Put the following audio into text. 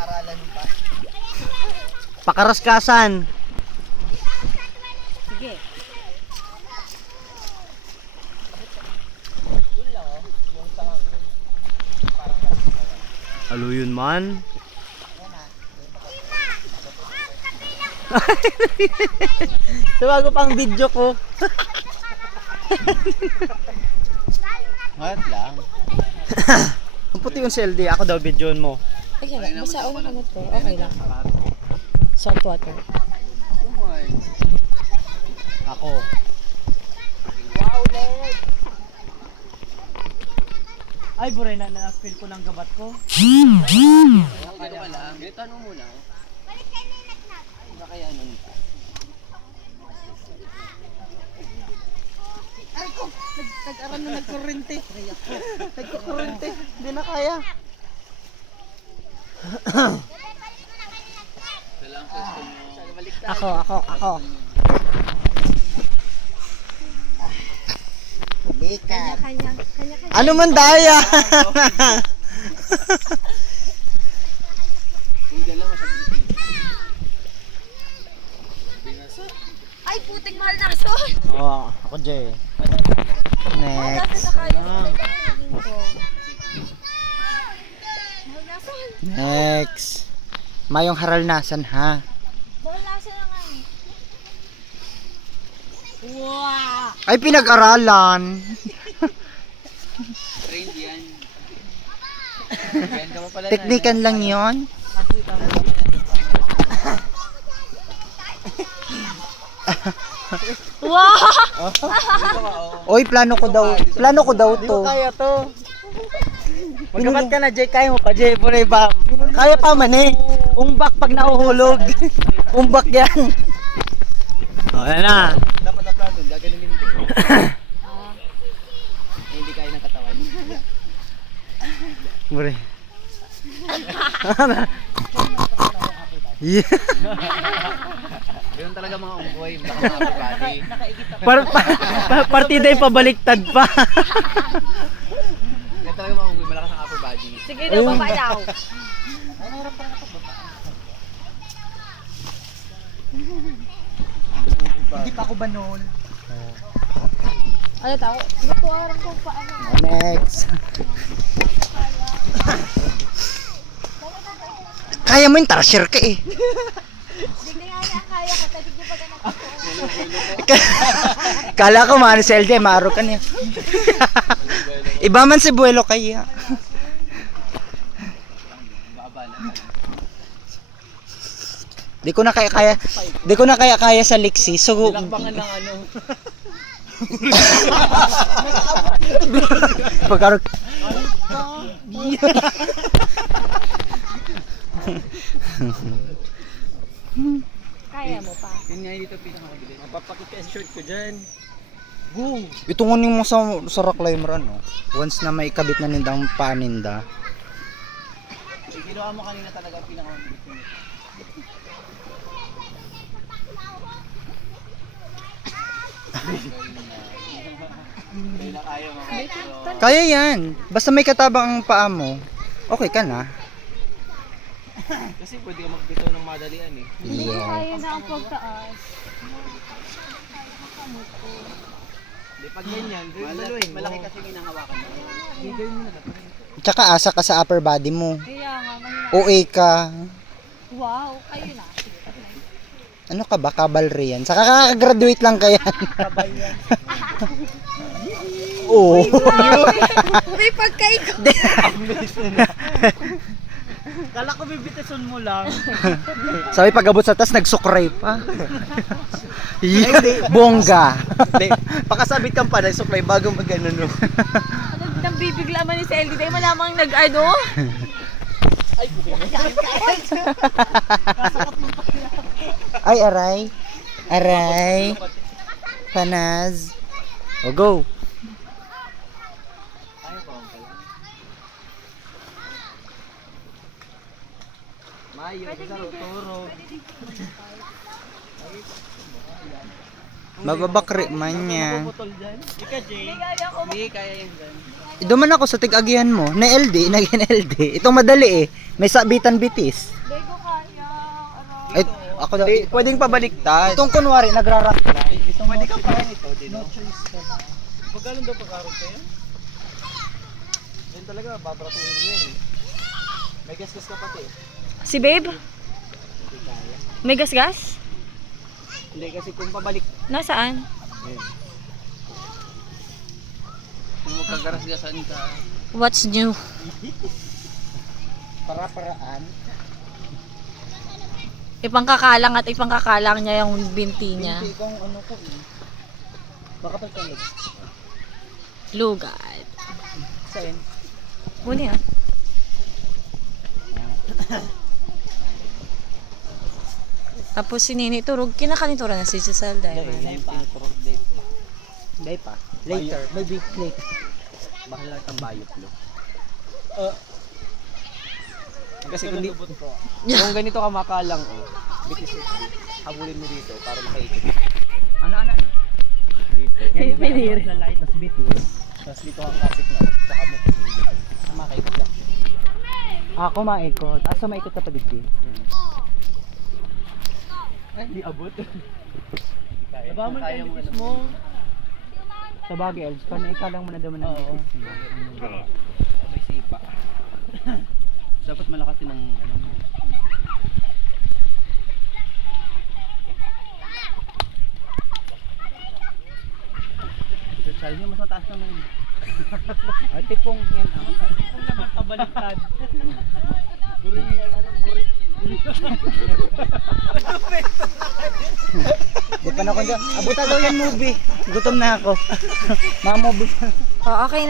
Pinaaralan pa. Pakaraskasan. Sige. Alo yun man. Tawago pang video ko. Mat lang. Ang puti yung CLD, ako daw videoon mo. Okay lang, basta ako naman to. Okay lang. Salt water. Ako. Wow, leg! Ay, buray na-feel ko ng gabat ko. Kaya ka lang. Ganito ano muna. Baka kaya ano nito. Ay ko, nag-aran na nagkurente. Nagkukurente, hindi na kaya. Ako. Bikat. Kanya. Ano man daya? Yung dalawa masabi. Ay, putik mahal na aso! Oo, ako Jay. Next. Next. Mayong haralnasan ha. Mahal na aso na nga eh. Wow! Ay, pinag-aralan. Trained yan. Yan ka pa pala na. Teknikan lang yon. Wow! Oy, plano ko daw to. Hindi ko kaya to. Magkabat ka na, Jay. Kaya mo pa, Jay. Puray ba? Kaya pa man eh. Umbak pag nahuhulog. Umbak yan. O, yan na. Dapat na plato, gaganunin ko. Hindi kaya ng katawan. Puray. Yeah. Ganun talaga mga unggoy, baka Partida yung pabaliktad pa. Ganun talaga mga unggoy, malakas ang upper body. Sige daw, papayaw. Hindi pa ako banol. Ano tao? Gusto arang ko paano. Next. Kaya mo yung tarsier ka eh. Hindi nga niya kaya ka, tadig niyo pag anak ko. Kala ko man si LJ, maaro ka niya. Iba man si Buelo kaya. Di ko na kaya sa Lixi. So Lakbangan ng ano. pagkaro Kaya mo pa. Yun nga dito pinakakabilis. Mapapakika-short ko dyan. Go! Ito nga mo sa rock climber ano. Once na may kabit na nindang paninda. Ginawa mo kanina talaga pinakakabilis. Kaya na kaya mga Kaya yan. Basta may katabang ang paa mo, okay ka na. Kasi pwede ka magbitaw ng madalian eh. Hindi ko Yeah. kaya na ang pagtaas. Di pag ganyan, malaki kasi minahawakan mo. Hindi ganyan mo na dapat. Tsaka asa ka sa upper body mo. Kaya nga, mahina. OA ka. Wow, kayo na. Sige, Ano ka ba? Cavalry yan. Saka kakagraduate lang kaya. Oo. may pagkaiko. Kala ko bibitason mo lang. Sabi pag-abot sa taas, nagsukray pa. Bongga. Pakasabit kang pa, nagsuklay bago mag-ano no. Nang bibigla man ni sa LD tayo, malamang nag-ano. Ay, aray. Aray. Panaz. O, go. Mayo, turog. Bababakri man niya. Putol dyan. Ika, Jay. Hindi, kaya yun dyan. Duman ako sa tig-agihan mo. Na LD, naging LD. Itong madali eh. May sabitan bitis. Lego kaya. Ay, ako daw. Pwedeng pabaliktad. Itong kunwari, nagrarank lang. Itong Pwede ka pa rin ito, din. no choice ka na. Pagkalong daw pag-arong kayo? Yan talaga, babaratuhin mo yun. May gas-gas ka pati. Si babe? May gas-gas? Hindi, kasi kung pabalik, Nasaan? kung magkagaras-gasan ka, What's new? Para-paraan. Ipangkakalang at ipangkakalang niya yung binti niya. Hindi kung ano ko eh. Baka pagkalig. Lugad. Saan? Huli ah. Tapos si Nini turog, kinakanitura na si Giselle dahil. yung pinuturog date. Hindi pa. Later. Maybe later. Bakit lang itang bayot lo? Kasi kung, kung ganito ka makalang, bitis ito, habulin mo dito para makaikot. Ano? Dito. Piniri. Sa light, tas bitis. Tapos dito ang kapit na, saka mo sa makaikot lang. Ako maikot. Asa maikot ka pa digdi? Ay, di abot. Diba mo kaya mo bitis mo? Sa bagay, Els, paano ikalang mo na daman ng Oo. bitis mo? May sipa. Dapat malakas din ang ano mo. Sabi niya mas mataas naman. Ay, tipong yan. Kung naman kabaliktad. Guri yan, anong guri? Di pa na ko dyan. Abuta daw yan movie. Gutom na ako. Mga movie. Oh, okay